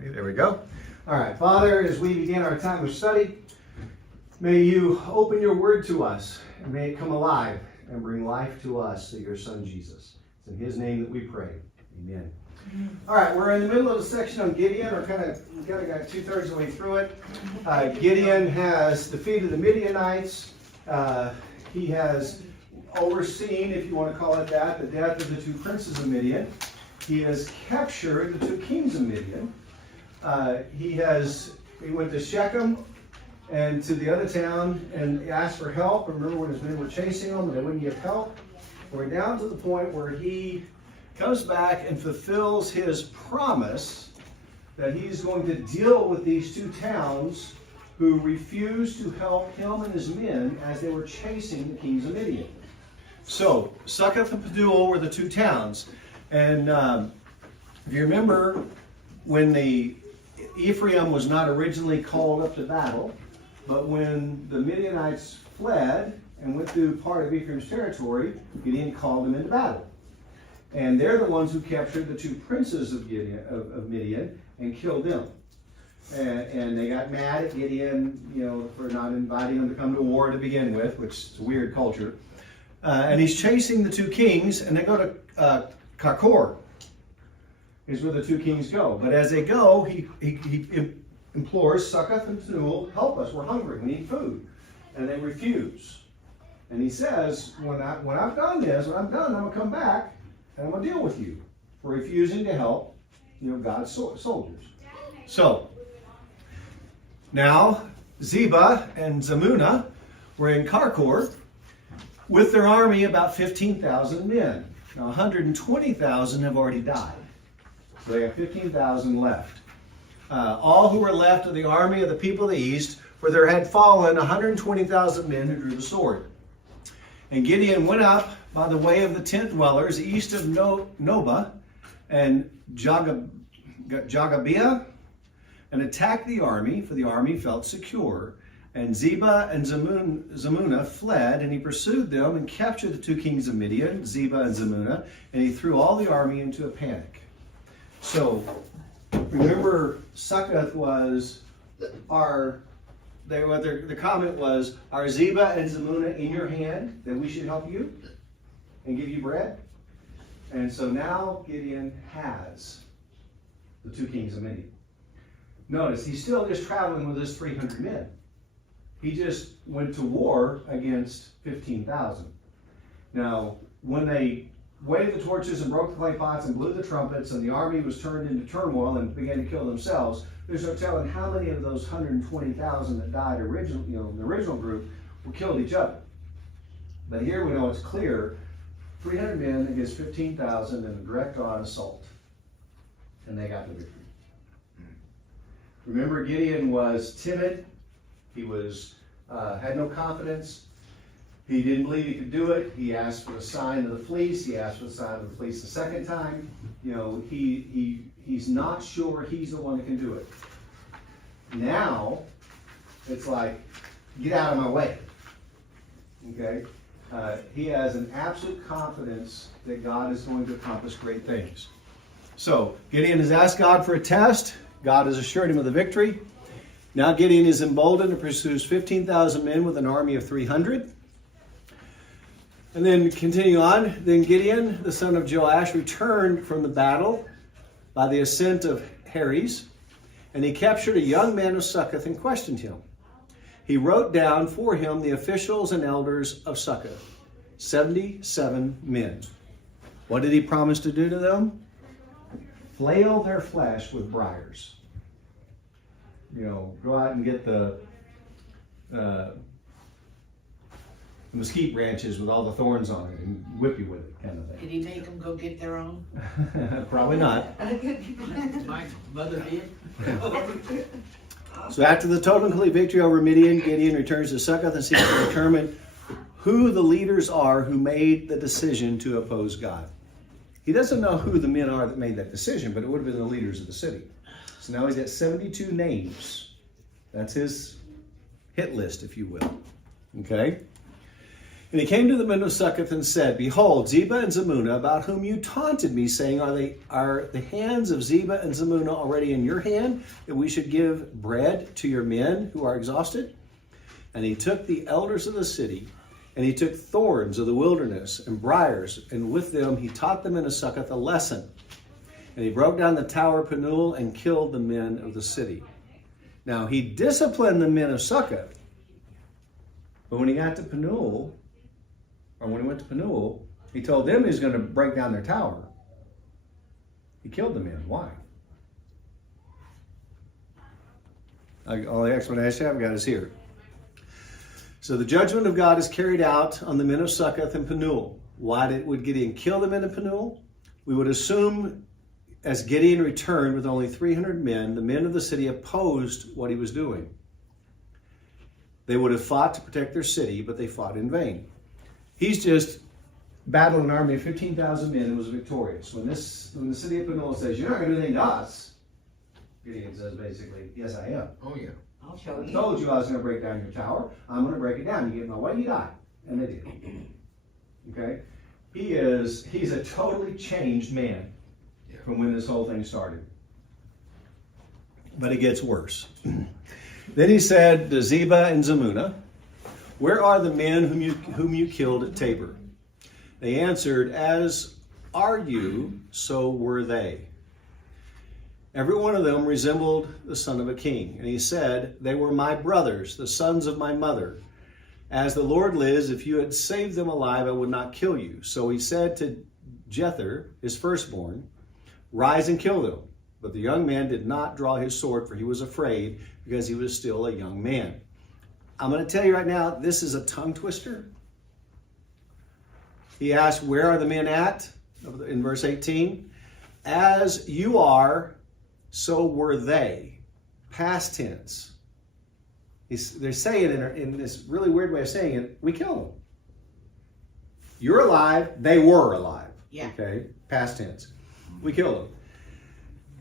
Okay, there we go. All right, Father, as we begin our time of study, may you open your word to us, and may it come alive and bring life to us through your Son, Jesus. It's in his name that we pray. Amen. All right, we're in the middle of the section on Gideon. We kind of got 2/3 of the way through it. Gideon has defeated the Midianites. He has overseen, if you want to call it that, the death of the 2 princes of Midian. He has captured the 2 kings of Midian. He went to Shechem and to the other town and asked for help. Remember when his men were chasing him and they wouldn't give help? We're down to the point where he comes back and fulfills his promise that he's going to deal with these 2 towns who refused to help him and his men as they were chasing the kings of Midian. So, Succoth and Penuel were the 2 towns. And if you remember, when Ephraim was not originally called up to battle, but when the Midianites fled and went through part of Ephraim's territory, Gideon called them into battle. And they're the ones who captured the 2 princes of Midian and killed them. And they got mad at Gideon, for not inviting them to come to war to begin with, which is a weird culture. And he's chasing the 2 kings, and they go to Karkor, is where the 2 kings go. But as they go, he implores Succoth and Penuel, help us, we're hungry, we need food. And they refuse. And he says, when I've done this, when I'm done, I'm going to come back, and I'm going to deal with you for refusing to help, God's soldiers. So, now, Zebah and Zalmunna were in Karkor with their army, about 15,000 men. Now, 120,000 have already died. So they have 15,000 left. All who were left of the army of the people of the east, for there had fallen 120,000 men who drew the sword. And Gideon went up by the way of the tent dwellers east of Nobah and Jagabeah, and attacked the army, for the army felt secure. And Zebah and Zalmunna fled, and he pursued them and captured the 2 kings of Midian, Zebah and Zalmunna, and he threw all the army into a panic. So, remember, Succoth was the comment was, are Zebah and Zalmunna in your hand, that we should help you and give you bread? And so now Gideon has the 2 kings of Midian. Notice, he's still just traveling with his 300 men. He just went to war against 15,000. Now, when they waved the torches and broke the clay pots and blew the trumpets and the army was turned into turmoil and began to kill themselves, there's no telling how many of those 120,000 that died originally, in the original group, were killed each other. But here we know it's clear, 300 men against 15,000 in a direct on assault. And they got the victory. Remember, Gideon was timid. He had no confidence. He didn't believe he could do it. He asked for the sign of the fleece. He asked for the sign of the fleece the second time. He's not sure he's the one that can do it. Now, it's like, get out of my way. Okay? He has an absolute confidence that God is going to accomplish great things. So, Gideon has asked God for a test. God has assured him of the victory. Now Gideon is emboldened and pursues 15,000 men with an army of 300. And then continue on. Then Gideon, the son of Joash, returned from the battle by the ascent of Heres, and he captured a young man of Succoth and questioned him. He wrote down for him the officials and elders of Succoth, 77 men. What did he promise to do to them? Flail their flesh with briars. Go out and get the mesquite branches with all the thorns on it and whip you with it, kind of thing. Did he make them go get their own? Probably not. My mother did. So after the total and complete victory over Midian, Gideon returns to Succoth and seeks to determine who the leaders are who made the decision to oppose God. He doesn't know who the men are that made that decision, but it would have been the leaders of the city. So now he's got 72 names. That's his hit list, if you will. Okay? And he came to the men of Succoth and said, Behold, Zebah and Zalmunna, about whom you taunted me, saying, Are the hands of Zebah and Zalmunna already in your hand, that we should give bread to your men who are exhausted? And he took the elders of the city, and he took thorns of the wilderness and briars, and with them he taught the men of Succoth a lesson. And he broke down the tower of Penuel and killed the men of the city. Now he disciplined the men of Succoth, but when he got to Penuel, or when he went to Penuel, he told them he was going to break down their tower. He killed the men. Why? All the explanation I've got is here. So the judgment of God is carried out on the men of Succoth and Penuel. Why would Gideon kill the men of Penuel? We would assume as Gideon returned with only 300 men, the men of the city opposed what he was doing. They would have fought to protect their city, but they fought in vain. He's just battled an army of 15,000 men and was victorious. When the city of Penuel says, "You're not going to do anything to us," Gideon says basically, "Yes, I am. Oh, yeah. I'll show I you. told you I was going to break down your tower. I'm going to break it down. You get in my way, you die." And they did. Okay? He's a totally changed man from when this whole thing started. But it gets worse. Then he said to Zebah and Zalmunna, "Where are the men whom you killed at Tabor?" They answered, "As are you, so were they." Every one of them resembled the son of a king. And he said, "They were my brothers, the sons of my mother. As the Lord lives, if you had saved them alive, I would not kill you." So he said to Jether, his firstborn, "Rise and kill them." But the young man did not draw his sword, for he was afraid, because he was still a young man. I'm going to tell you right now, this is a tongue twister. He asked, "Where are the men at?" In verse 18. As you are, so were they. Past tense. They're saying in this really weird way of saying it, we killed them. You're alive, they were alive. Yeah. Okay, past tense. We killed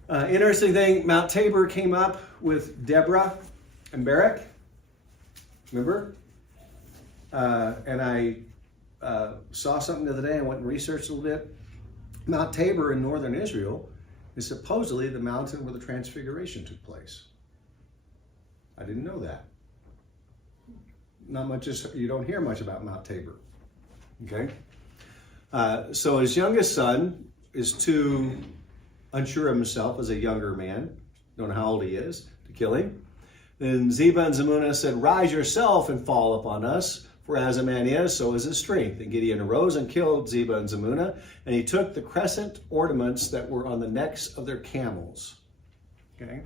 them. Interesting thing, Mount Tabor came up with Deborah and Barak. Remember? And I saw something the other day. I went and researched a little bit. Mount Tabor in northern Israel is supposedly the mountain where the Transfiguration took place. I didn't know that. Not much, you don't hear much about Mount Tabor. Okay? So his youngest son is too unsure of himself as a younger man, don't know how old he is, to kill him. Then Zebah and Zalmunna said, "Rise yourself and fall upon us, for as a man is, so is his strength." And Gideon arose and killed Zebah and Zalmunna, and he took the crescent ornaments that were on the necks of their camels. Okay?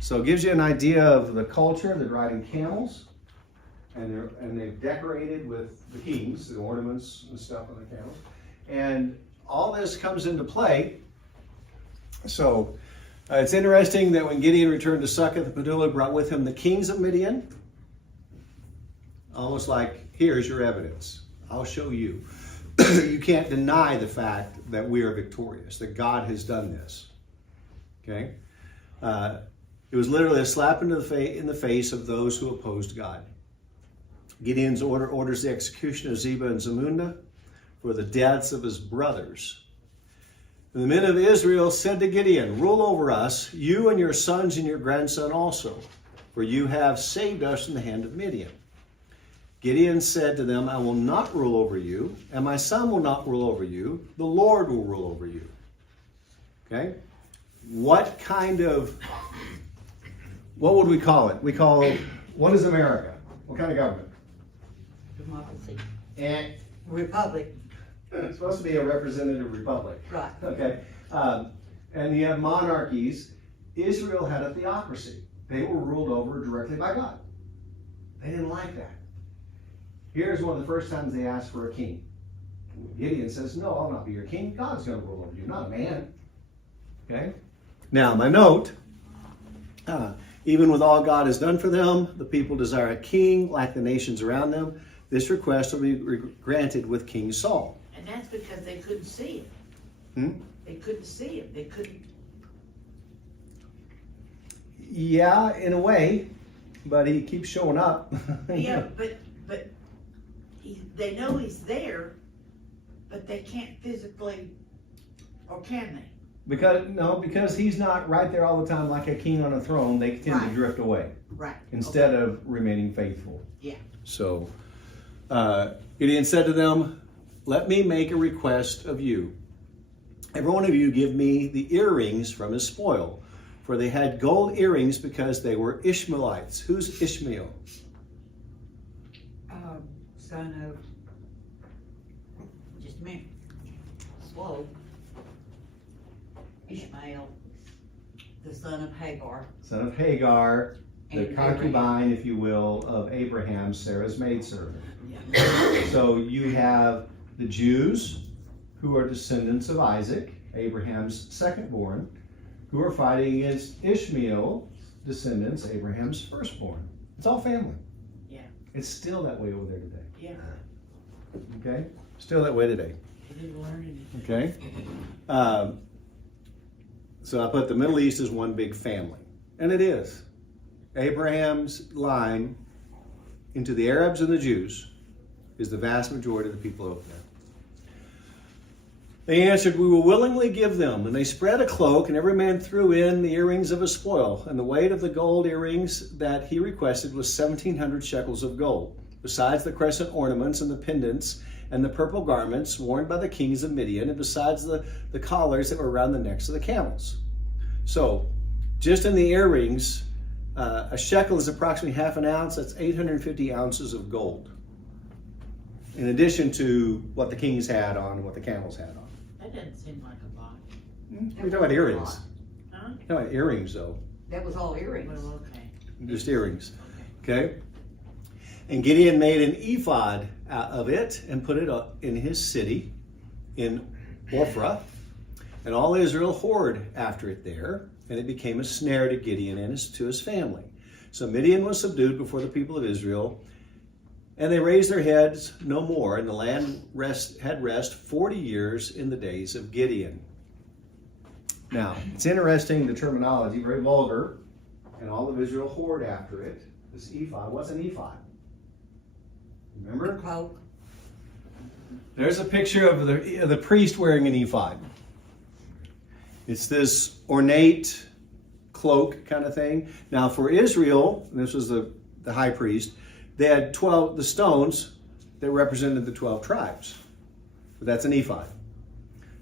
So it gives you an idea of the culture. They're riding camels, and they've decorated with the kings, the ornaments and stuff on the camels. And all this comes into play. So it's interesting that when Gideon returned to Succoth, the Penuel brought with him the kings of Midian. Almost like, here's your evidence. I'll show you. You can't deny the fact that we are victorious, that God has done this. Okay? It was literally a slap in the face of those who opposed God. Gideon's orders the execution of Zebah and Zalmunna for the deaths of his brothers. And the men of Israel said to Gideon, "Rule over us, you and your sons and your grandson also, for you have saved us from the hand of Midian." Gideon said to them, "I will not rule over you, and my son will not rule over you. The Lord will rule over you." Okay? What would we call it? What is America? What kind of government? Democracy. And Republic. it's supposed to be a representative republic. Right. Okay. And you have monarchies. Israel had a theocracy. They were ruled over directly by God. They didn't like that. Here's one of the first times they asked for a king. Gideon says, "No, I'll not be your king. God's going to rule over you, not a man." Okay? Now, my note, even with all God has done for them, the people desire a king like the nations around them. This request will be granted with King Saul. And that's because they couldn't see him. They couldn't see him. They couldn't. Yeah, in a way, but he keeps showing up. Yeah, but they know he's there, but they can't physically, or can they? Because he's not right there all the time like a king on a throne, they tend to Right. drift away Right. instead of remaining faithful. Yeah. So Gideon said to them, "Let me make a request of you. Every one of you give me the earrings from his spoil." For they had gold earrings because they were Ishmaelites. Who's Ishmael? Son of, just a minute, slow. Ishmael, the son of Hagar. Son of Hagar, the And concubine, if you will, of Abraham, Sarah's maidservant. Yeah. So you have the Jews who are descendants of Isaac, Abraham's secondborn, who are fighting against Ishmael, descendants, Abraham's firstborn. It's all family. Yeah. It's still that way over there today. Yeah. Okay? Still that way today. They didn't learn anything. Okay? So I put the Middle East as one big family. And it is. Abraham's line into the Arabs and the Jews is the vast majority of the people over there. They answered, "We will willingly give them." And they spread a cloak, and every man threw in the earrings of his spoil. And the weight of the gold earrings that he requested was 1,700 shekels of gold, besides the crescent ornaments and the pendants and the purple garments worn by the kings of Midian, and besides the collars that were around the necks of the camels. So, just in the earrings, a shekel is approximately half an ounce. That's 850 ounces of gold, in addition to what the kings had on and what the camels had on. That doesn't seem like a lot. We're talking about earrings. Huh? We're talking about earrings, though. That was all earrings. Well, okay. Just earrings. Okay. Okay? And Gideon made an ephod out of it and put it up in his city in Ophrah. And all Israel whored after it there, and it became a snare to Gideon and to his family. So Midian was subdued before the people of Israel, and they raised their heads no more, and the land had rest 40 years in the days of Gideon. Now, it's interesting, the terminology, very vulgar, and all of Israel whored after it. This ephod, what's an ephod? Remember? Cloak. There's a picture of the priest wearing an ephod. It's this ornate cloak kind of thing. Now for Israel, and this was the high priest, they had the stones that represented the 12 tribes. But that's an ephod.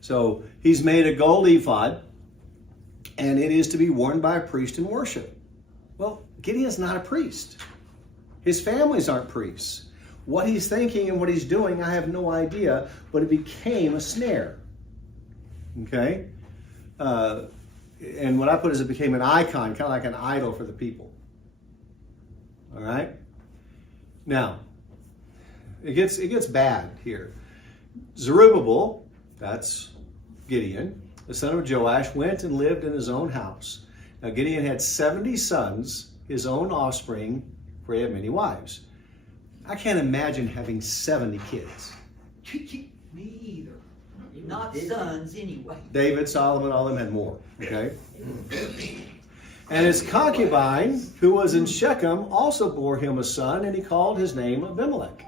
So he's made a gold ephod, and it is to be worn by a priest in worship. Well, Gideon's not a priest. His families aren't priests. What he's thinking and what he's doing, I have no idea, but it became a snare. Okay? And what I put is it became an icon, kind of like an idol for the people. All right? Now, it gets bad here. Zerubbabel, that's Gideon, the son of Joash, went and lived in his own house. Now Gideon had 70 sons, his own offspring, for he had many wives. I can't imagine having 70 kids. Me either. Not sons, anyway. David, Solomon, all of them had more. Okay? And his concubine, who was in Shechem, also bore him a son, and he called his name Abimelech.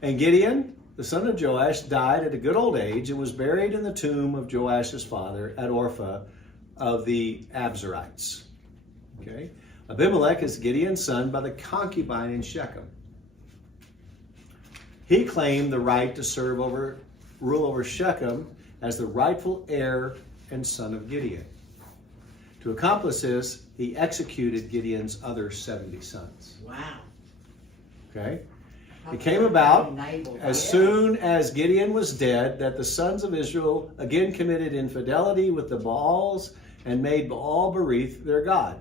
And Gideon, the son of Joash, died at a good old age and was buried in the tomb of Joash's father at Ophrah of the Abzerites. Okay? Abimelech is Gideon's son by the concubine in Shechem. He claimed the right to rule over Shechem as the rightful heir and son of Gideon. To accomplish this, he executed Gideon's other 70 sons. Wow. Okay? It came about as soon as Gideon was dead that the sons of Israel again committed infidelity with the Baals and made Baal-berith their god.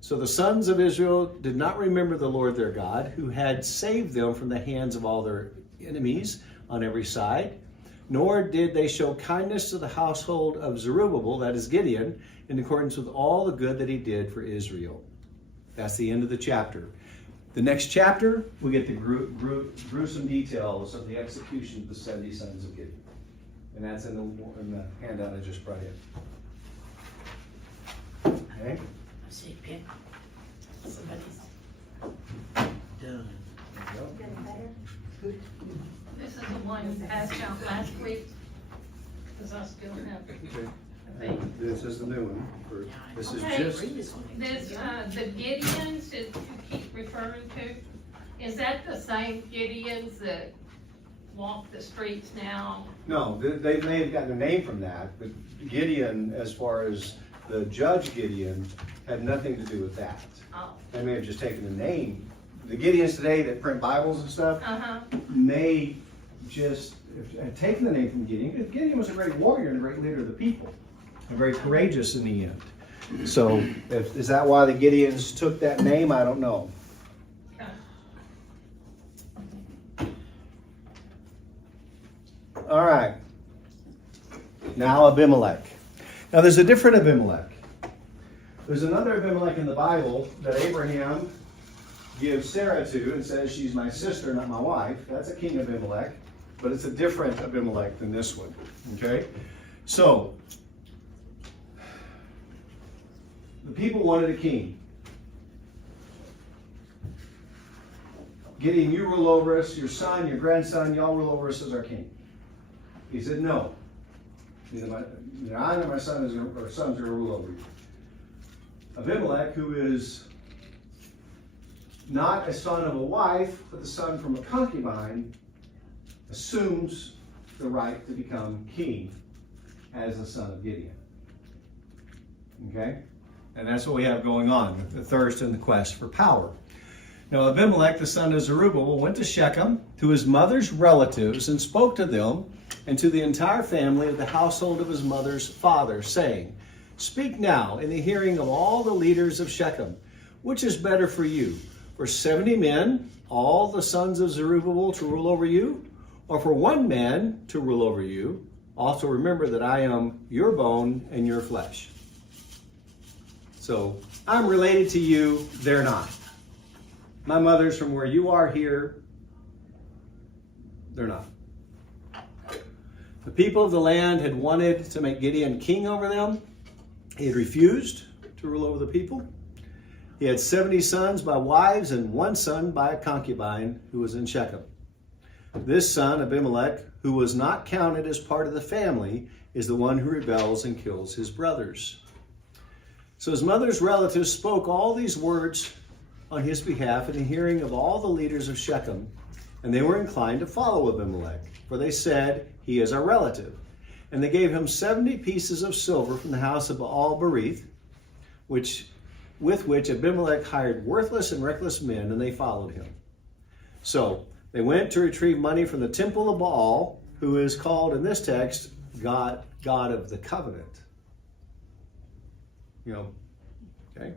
So the sons of Israel did not remember the Lord their God, who had saved them from the hands of all their enemies on every side, nor did they show kindness to the household of Zerubbabel, that is Gideon, in accordance with all the good that he did for Israel. That's the end of the chapter. The next chapter, we get the gruesome details of the execution of the 70 sons of Gideon. And that's in the handout I just brought in. Okay? I see, Pip. Somebody's done. There you go. Getting better? one passed out last week? Cause I still have it. Okay. I think. This is the new one. This is Okay. just, Read this one. This, the Gideons that you keep referring to, is that the same Gideons that walk the streets now? no, they may have gotten their name from that, but Gideon, as far as the judge Gideon, had nothing to do with that. Oh, They may have just taken the name. The Gideons today that print Bibles and stuff uh-huh, may just have taken the name from Gideon, because Gideon was a great warrior and a great leader of the people, and very courageous in the end. So, is that why the Gideons took that name? I don't know. okay. All right. Now Abimelech. Now there's a different Abimelech. There's another Abimelech in the Bible that Abraham gives Sarah to and says she's my sister, not my wife. That's a king Abimelech, but it's a different Abimelech than this one. Okay? So, the people wanted a king. Gideon, you rule over us, your son, your grandson, y'all rule over us as our king. He said, no. Neither I nor my sons are going to rule over you. Abimelech, who is not a son of a wife, but the son from a concubine, assumes the right to become king as the son of Gideon. Okay? And that's what we have going on, the thirst and the quest for power. Now Abimelech, the son of Zerubbabel, went to Shechem, to his mother's relatives, and spoke to them and to the entire family of the household of his mother's father, saying, speak now in the hearing of all the leaders of Shechem, which is better for you, for 70 men, all the sons of Zerubbabel, to rule over you, or for one man to rule over you? Also remember that I am your bone and your flesh. So I'm related to you, they're not. My mother's from where you are here, they're not. The people of the land had wanted to make Gideon king over them. He had refused to rule over the people. He had 70 sons by wives and one son by a concubine who was in Shechem. This son, Abimelech, who was not counted as part of the family, is the one who rebels and kills his brothers. So his mother's relatives spoke all these words on his behalf in the hearing of all the leaders of Shechem, and they were inclined to follow Abimelech, for they said, he is our relative. And they gave him 70 pieces of silver from the house of Baal-berith, with which Abimelech hired worthless and reckless men, and they followed him. So they went to retrieve money from the temple of Baal, who is called in this text, God of the covenant. Okay.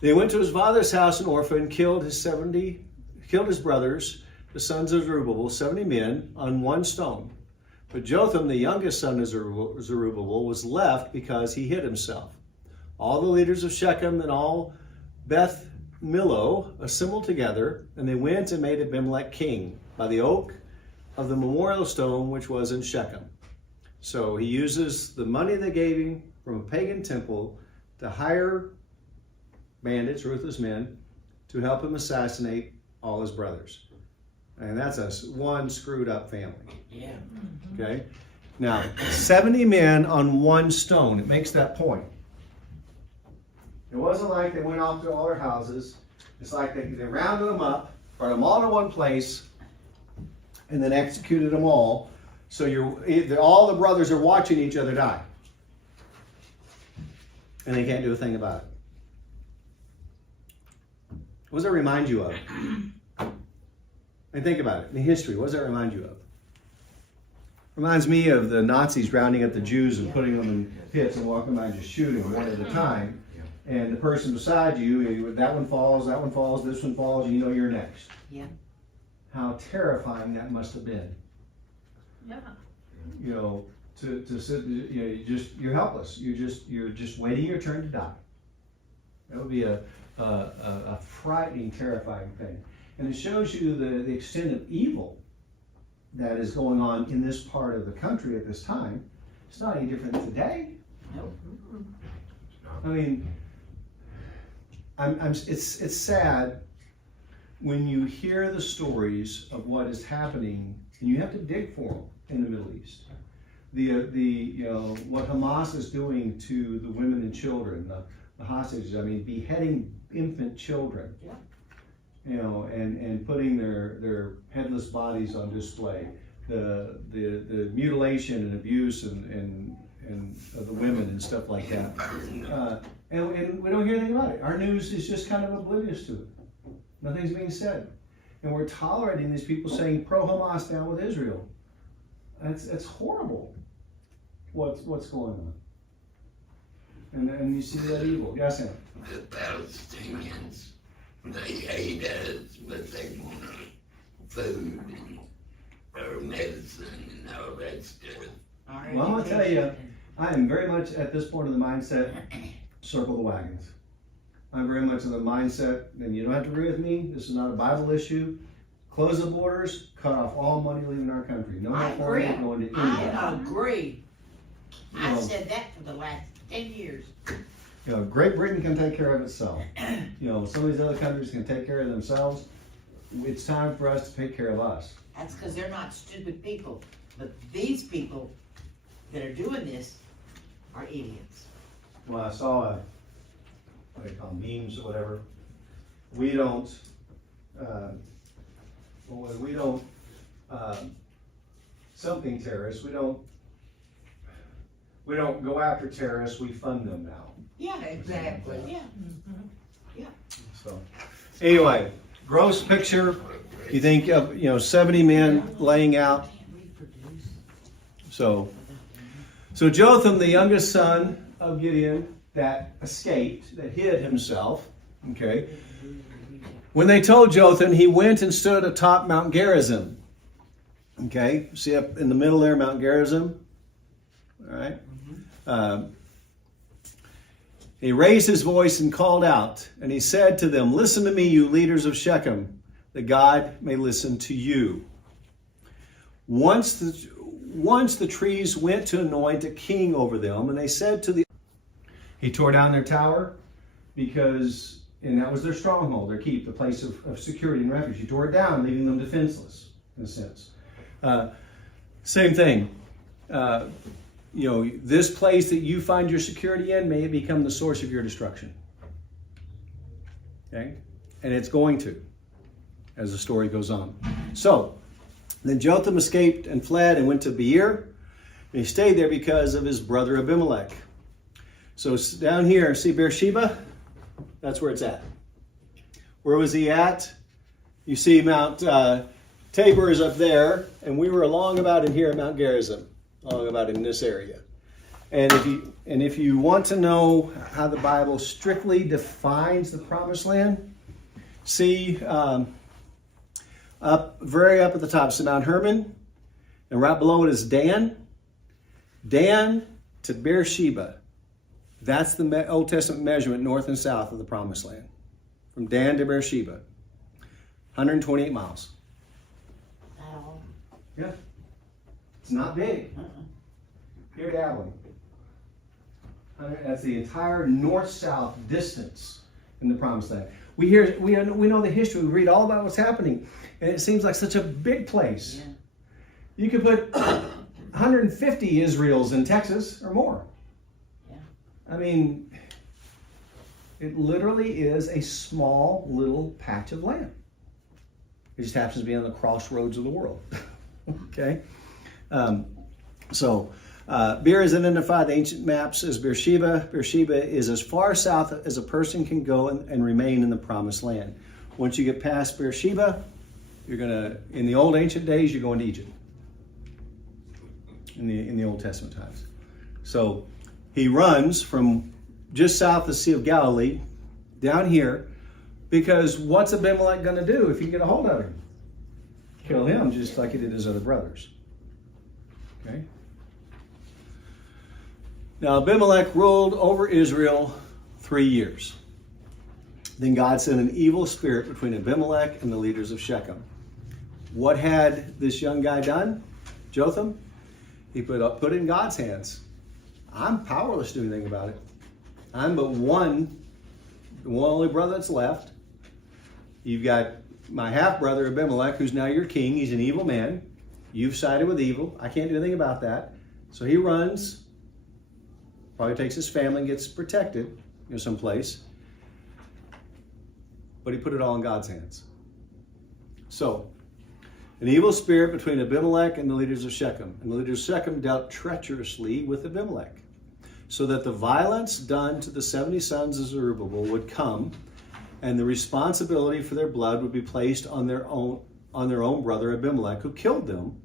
They went to his father's house in Orpha and killed his brothers, the sons of Zerubbabel, 70 men, on one stone. But Jotham, the youngest son of Zerubbabel, was left because he hid himself. All the leaders of Shechem and all Beth Millo assembled together, and they went and made Abimelech king by the oak of the memorial stone which was in Shechem. So he uses the money they gave him from a pagan temple to hire bandits, ruthless men, to help him assassinate all his brothers. And that's one screwed up family. Yeah. Okay? Now, 70 men on one stone. It makes that point. It wasn't like they went off to all their houses. It's like they rounded them up, brought them all to one place, and then executed them all. So all the brothers are watching each other die. And they can't do a thing about it. What does that remind you of? And think about it. In history, what does that remind you of? Reminds me of the Nazis rounding up the Jews and putting them in pits and walking by and just shooting them one at a time. And the person beside you, that one falls, this one falls, and you know you're next. Yeah. How terrifying that must have been. Yeah. To sit, you're helpless. You're just waiting your turn to die. That would be a frightening, terrifying thing. And it shows you the extent of evil that is going on in this part of the country at this time. It's not any different today. Nope. I mean, it's sad when you hear the stories of what is happening And you have to dig for them in the Middle East. What Hamas is doing to the women and children, the hostages, I mean, beheading infant children. Yeah. You know, and putting their headless bodies on display. The mutilation and abuse and of the women and stuff like that. And we don't hear anything about it. Our news is just kind of oblivious to it. Nothing's being said. And we're tolerating these people saying pro-Hamas down with Israel. That's horrible. What's going on? And you see that evil. Yes, Sam? The Palestinians, they hate us, but they want food or medicine and all that stuff. Well, I'm gonna tell you, I am very much at this point of the mindset, circle the wagons. I'm very much in the mindset, and you don't have to agree with me, this is not a Bible issue. Close the borders, cut off all money leaving our country. No more I foreign agree. aid going to I India. agree. I've Well, said that for the last 10 years. You know, Great Britain can take care of itself. You know, some of these other countries can take care of themselves. It's time for us to take care of us. That's because they're not stupid people. But these people that are doing this are idiots. Well, I saw what do you call them, memes or whatever. We don't something terrorists. We don't go after terrorists. We fund them now. Yeah, Exactly. yeah. So, anyway, gross picture. You think of 70 men laying out. So Jotham, the youngest son of Gideon, that escaped, that hid himself. Okay. When they told Jotham, he went and stood atop Mount Gerizim. Okay, see up in the middle there, Mount Gerizim. All right. He raised his voice and called out, and he said to them, "Listen to me, you leaders of Shechem, that God may listen to you." Once the trees went to anoint a king over them, and they said to the... He tore down their tower and that was their stronghold, their keep, the place of security and refuge. He tore it down, leaving them defenseless, in a sense. Same thing. This place that you find your security in, may it become the source of your destruction. Okay? And it's going to, as the story goes on. So, then Jotham escaped and fled and went to Beer. And he stayed there because of his brother Abimelech. So down here, see Beersheba? That's where it's at. Where was he at? You see Mount Tabor is up there, and we were along about in here at Mount Gerizim, along about in this area. And if you want to know how the Bible strictly defines the Promised Land, see very up at the top, so Mount Hermon, and right below it is Dan. Dan to Beersheba. That's the Old Testament measurement north and south of the Promised Land. From Dan to Beersheba. 128 miles. That all? Yeah. It's not big. Here to Abilene. That's the entire north-south distance in the Promised Land. We know the history. We read all about what's happening. And it seems like such a big place. Yeah. You could put 150 Israels in Texas or more. Yeah. I mean, it literally is a small little patch of land. It just happens to be on the crossroads of the world. Okay? Beer is identified in ancient maps as Beersheba. Beersheba is as far south as a person can go and remain in the Promised Land. Once you get past Beersheba, in the old ancient days, you're going to Egypt. In the Old Testament times. So he runs from just south of the Sea of Galilee down here, because what's Abimelech going to do if he can get a hold of him? Kill him just like he did his other brothers. Okay? Now Abimelech ruled over Israel 3 years. Then God sent an evil spirit between Abimelech and the leaders of Shechem. What had this young guy done? Jotham? He put it in God's hands. I'm powerless to do anything about it. I'm but the one only brother that's left. You've got my half-brother Abimelech, who's now your king. He's an evil man. You've sided with evil. I can't do anything about that. So he runs, probably takes his family and gets protected, someplace. But he put it all in God's hands. So, an evil spirit between Abimelech and the leaders of Shechem. And the leaders of Shechem dealt treacherously with Abimelech, so that the violence done to the 70 sons of Zerubbabel would come, and the responsibility for their blood would be placed on their own brother Abimelech, who killed them,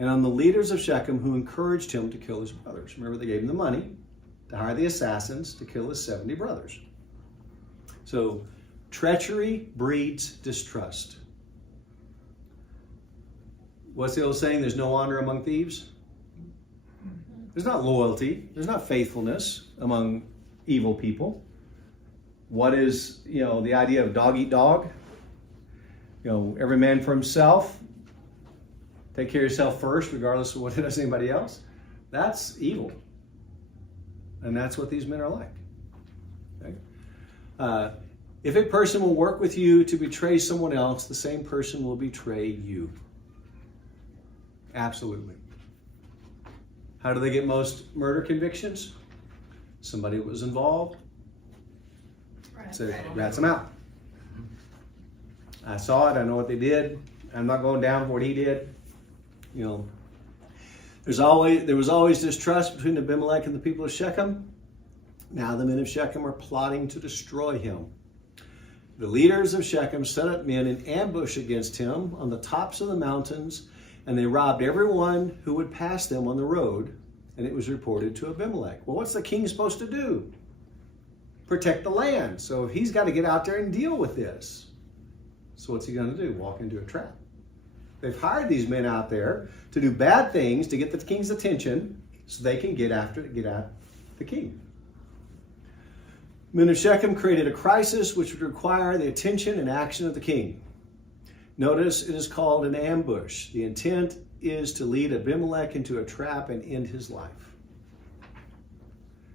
and on the leaders of Shechem, who encouraged him to kill his brothers. Remember, they gave him the money to hire the assassins to kill his 70 brothers. So, treachery breeds distrust. What's the old saying? There's no honor among thieves. There's not loyalty. There's not faithfulness among evil people. What is, the idea of dog eat dog? Every man for himself. Take care of yourself first, regardless of what it does to anybody else. That's evil. And that's what these men are like. Okay? If a person will work with you to betray someone else, the same person will betray you. Absolutely. How do they get most murder convictions? Somebody was involved. So rats them out. I saw it. I know what they did. I'm not going down for what he did. There was always distrust between Abimelech and the people of Shechem. Now the men of Shechem are plotting to destroy him. The leaders of Shechem set up men in ambush against him on the tops of the mountains, and they robbed everyone who would pass them on the road, and it was reported to Abimelech. Well, what's the king supposed to do? Protect the land. So if he's got to get out there and deal with this, so what's he going to do? Walk into a trap. They've hired these men out there to do bad things to get the king's attention so they can get at the king. Men of Shechem created a crisis which would require the attention and action of the king. Notice it is called an ambush. The intent is to lead Abimelech into a trap and end his life.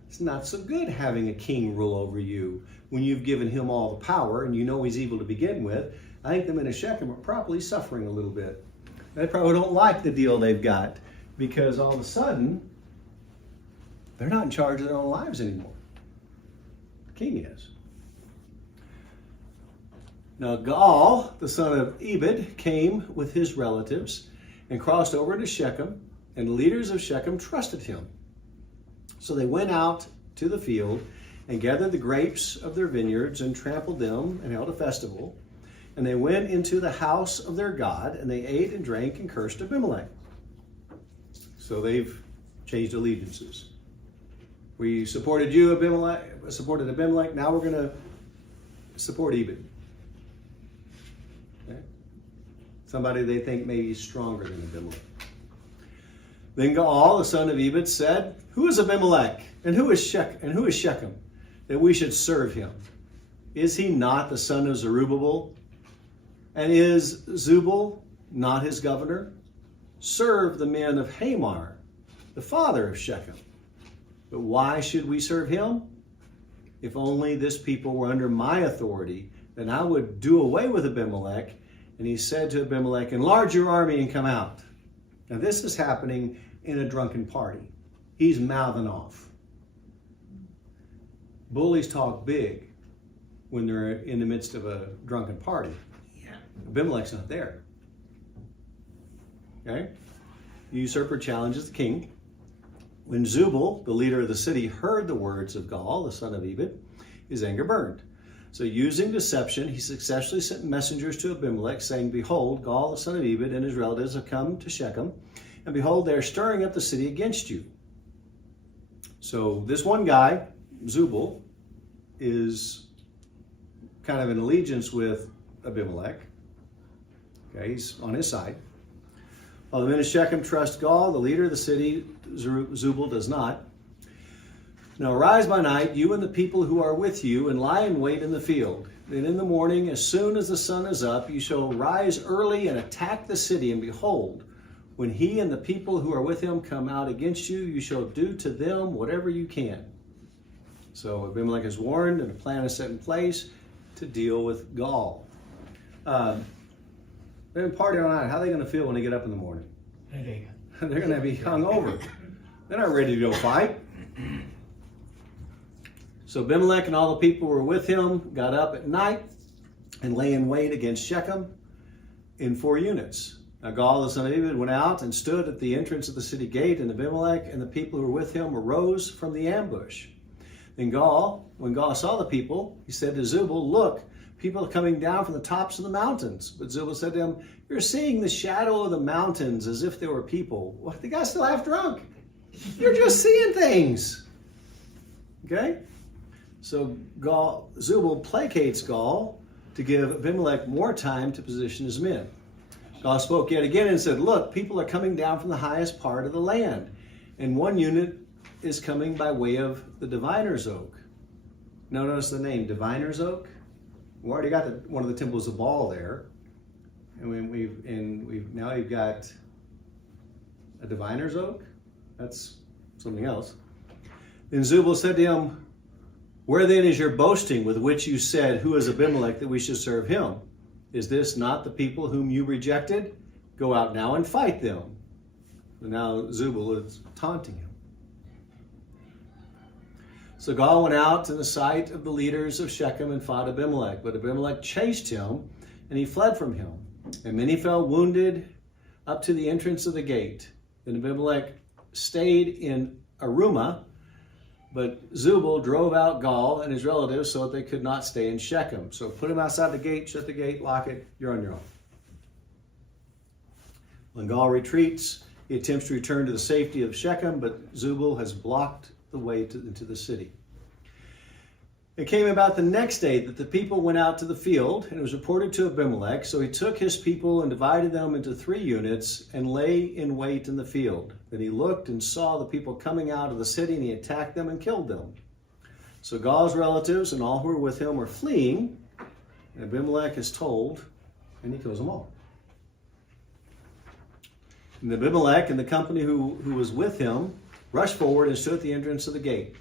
It's not so good having a king rule over you when you've given him all the power and you know he's evil to begin with. I think the men of Shechem are probably suffering a little bit. They probably don't like the deal they've got because all of a sudden they're not in charge of their own lives anymore. The king is. Now Gaal, the son of Ebed, came with his relatives and crossed over to Shechem, and the leaders of Shechem trusted him. So they went out to the field and gathered the grapes of their vineyards and trampled them and held a festival. And they went into the house of their God, and they ate and drank and cursed Abimelech. So they've changed allegiances. We supported you, supported Abimelech. Now we're going to support Ebed. Okay? Somebody they think may be stronger than Abimelech. Then Gaal, the son of Ebed, said, "Who is Abimelech, and who is Shechem, that we should serve him? Is he not the son of Zerubbabel? And is Zubal not his governor? Serve the men of Hamar, the father of Shechem. But why should we serve him? If only this people were under my authority, then I would do away with Abimelech." And he said to Abimelech, "Enlarge your army and come out." Now this is happening in a drunken party. He's mouthing off. Bullies talk big when they're in the midst of a drunken party. Abimelech's not there. Okay? The usurper challenges the king. When Zubal, the leader of the city, heard the words of Gaal, the son of Ebed, his anger burned. So using deception, he successfully sent messengers to Abimelech, saying, "Behold, Gaal, the son of Ebed, and his relatives have come to Shechem, and behold, they are stirring up the city against you." So this one guy, Zubal, is kind of in allegiance with Abimelech. Okay, he's on his side. While the men of Shechem trust Gaal, the leader of the city, Zubal does not. "Now arise by night, you and the people who are with you, and lie in wait in the field. Then in the morning, as soon as the sun is up, you shall rise early and attack the city. And behold, when he and the people who are with him come out against you, you shall do to them whatever you can." So Abimelech is warned, and a plan is set in place to deal with Gaal. They've been partying all night. How are they going to feel when they get up in the morning? They're going to be hung over. They're not ready to go fight. So Abimelech and all the people who were with him got up at night and lay in wait against Shechem in 4 units. Now Gaal the son of Ebed went out and stood at the entrance of the city gate, and Abimelech and the people who were with him arose from the ambush. Then when Gaal saw the people, he said to Zubal, "Look, people are coming down from the tops of the mountains." But Zubal said to him, "You're seeing the shadow of the mountains as if they were people." What? The guy's still half drunk. You're just seeing things. Okay? So Zubal placates Gaal to give Abimelech more time to position his men. Gaal spoke yet again and said, "Look, people are coming down from the highest part of the land, and 1 unit is coming by way of the Diviner's Oak." Now notice the name, Diviner's Oak. We already got one of the temples of Baal there, and now you've got a Diviner's Oak. That's something else. Then Zubal said to him, "Where then is your boasting with which you said, 'Who is Abimelech that we should serve him?' Is this not the people whom you rejected? Go out now and fight them." And now Zubal is taunting him. So Gaal went out in the sight of the leaders of Shechem and fought Abimelech. But Abimelech chased him, and he fled from him. And many fell wounded up to the entrance of the gate. Then Abimelech stayed in Arumah, but Zubal drove out Gaal and his relatives so that they could not stay in Shechem. So put him outside the gate, shut the gate, lock it, you're on your own. When Gaal retreats, he attempts to return to the safety of Shechem, but Zubal has blocked the way into the city. It came about the next day that the people went out to the field, and it was reported to Abimelech. So he took his people and divided them into 3 units and lay in wait in the field. Then he looked and saw the people coming out of the city, and he attacked them and killed them. So Gaal's relatives and all who were with him were fleeing, and Abimelech is told, and he kills them all. And Abimelech and the company who was with him rushed forward and stood at the entrance of the gate.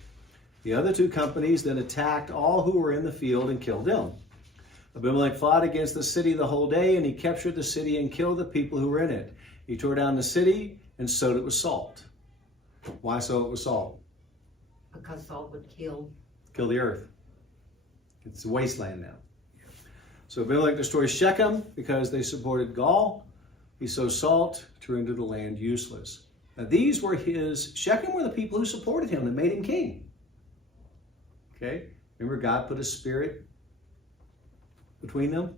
The other 2 companies then attacked all who were in the field and killed them. Abimelech fought against the city the whole day, and he captured the city and killed the people who were in it. He tore down the city and sowed it with salt. Why sow it with salt? Because salt would kill. Kill the earth. It's a wasteland now. So Abimelech destroys Shechem because they supported Gaal. He sows salt to render the land useless. Now Shechem were the people who supported him that made him king. Okay? Remember, God put a spirit between them?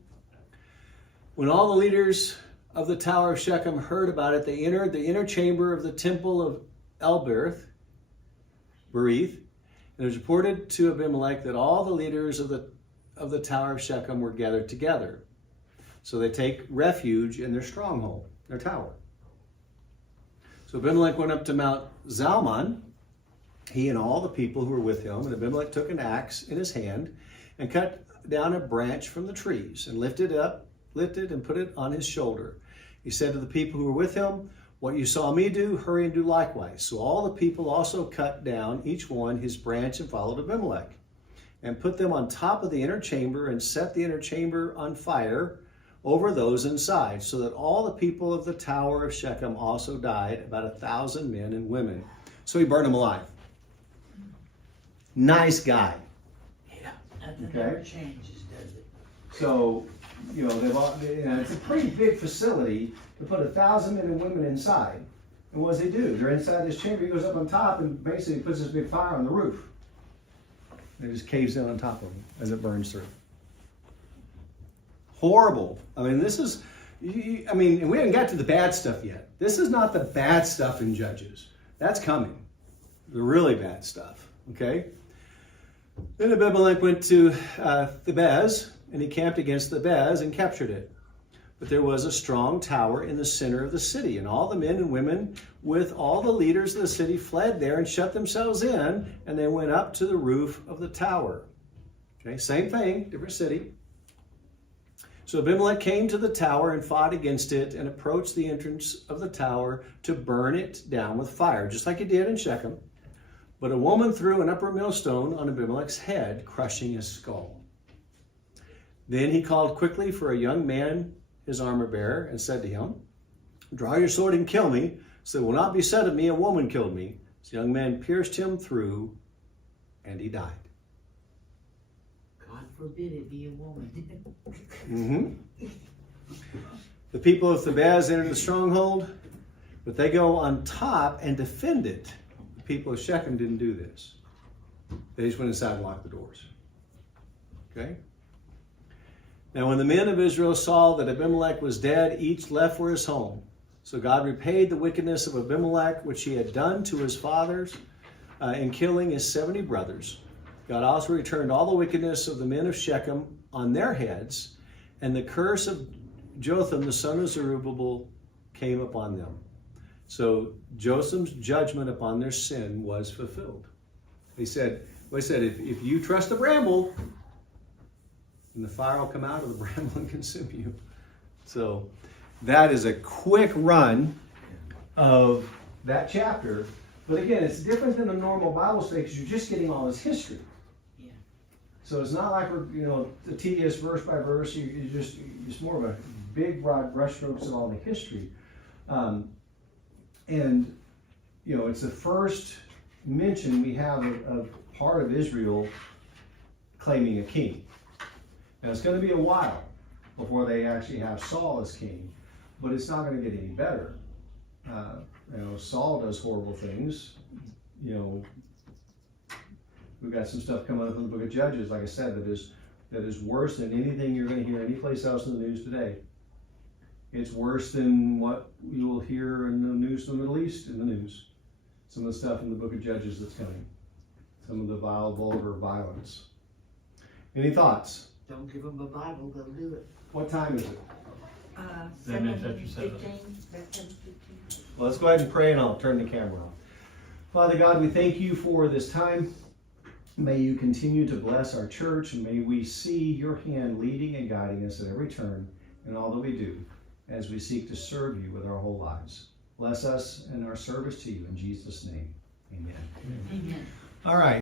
When all the leaders of the Tower of Shechem heard about it, they entered the inner chamber of the temple of Berith, and it was reported to Abimelech that all the leaders of the Tower of Shechem were gathered together. So they take refuge in their stronghold, their tower. So Abimelech went up to Mount Zalmon, he and all the people who were with him, and Abimelech took an axe in his hand and cut down a branch from the trees and lifted and put it on his shoulder. He said to the people who were with him, "What you saw me do, hurry and do likewise." So all the people also cut down, each one his branch, and followed Abimelech, and put them on top of the inner chamber and set the inner chamber on fire over those inside, so that all the people of the Tower of Shechem also died, about 1,000 men and women. So he burned them alive. Nice guy. Yeah. Nothing Okay. ever changes, does it? So, it's a pretty big facility to put 1,000 men and women inside. And what does he do? They're inside this chamber. He goes up on top and basically puts this big fire on the roof. And it just caves in on top of them as it burns through. Horrible. I mean, and we haven't got to the bad stuff yet. This is not the bad stuff in Judges. That's coming. The really bad stuff. Okay? Then Abimelech went to Thebez, and he camped against Thebez and captured it. But there was a strong tower in the center of the city, and all the men and women with all the leaders of the city fled there and shut themselves in, and they went up to the roof of the tower. Okay, same thing, different city. So Abimelech came to the tower and fought against it and approached the entrance of the tower to burn it down with fire, just like he did in Shechem. But a woman threw an upper millstone on Abimelech's head, crushing his skull. Then he called quickly for a young man, his armor bearer, and said to him, draw your sword and kill me, so it will not be said of me, a woman killed me. This young man pierced him through, and he died. God forbid it be a woman. Mm-hmm. The people of Thebez entered the stronghold, but they go on top and defend it. The people of Shechem didn't do this. They just went inside and locked the doors. Okay? Now when the men of Israel saw that Abimelech was dead, each left for his home. So God repaid the wickedness of Abimelech, which he had done to his fathers in killing his 70 brothers. God also returned all the wickedness of the men of Shechem on their heads, and the curse of Jotham, the son of Zerubbabel, came upon them. So Jotham's judgment upon their sin was fulfilled. He said, if you trust the bramble, then the fire will come out of the bramble and consume you. So that is a quick run of that chapter. But again, it's different than a normal Bible study because you're just getting all this history. Yeah. So it's not like we're, the tedious verse by verse. It's more of a big, broad brushstrokes of all the history. And it's the first mention we have of part of Israel claiming a king. Now it's going to be a while before they actually have Saul as king, but it's not going to get any better. Saul does horrible things. We've got some stuff coming up in the book of Judges, like I said, that is worse than anything you're going to hear anyplace else in the news today. It's worse than what you will hear in the news in the Middle East in the news. Some of the stuff in the book of Judges that's coming. Some of the vile, vulgar violence. Any thoughts? Don't give them a Bible, they'll do it. What time is it? 7:15. Well, let's go ahead and pray and I'll turn the camera off. Father God, we thank you for this time. May you continue to bless our church and may we see your hand leading and guiding us at every turn in all that we do as we seek to serve you with our whole lives. Bless us and our service to you in Jesus' name. Amen. Amen. All right.